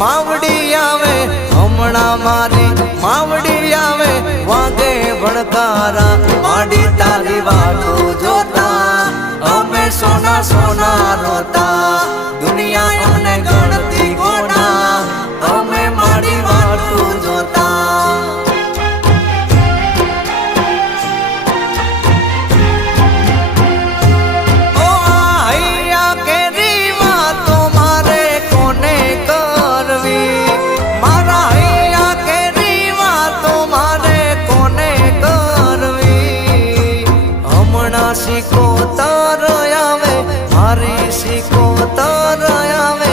मावड़ी आवे हमणा मारी मावड़ी आवे वागे भड़कारा माड़ी तारी वाटू जोता अमे सोना सोना रोता दुनिया अमने गणती गोना अमे माड़ी वाटू जोता सिको तर आवे मारी सिको तर आवे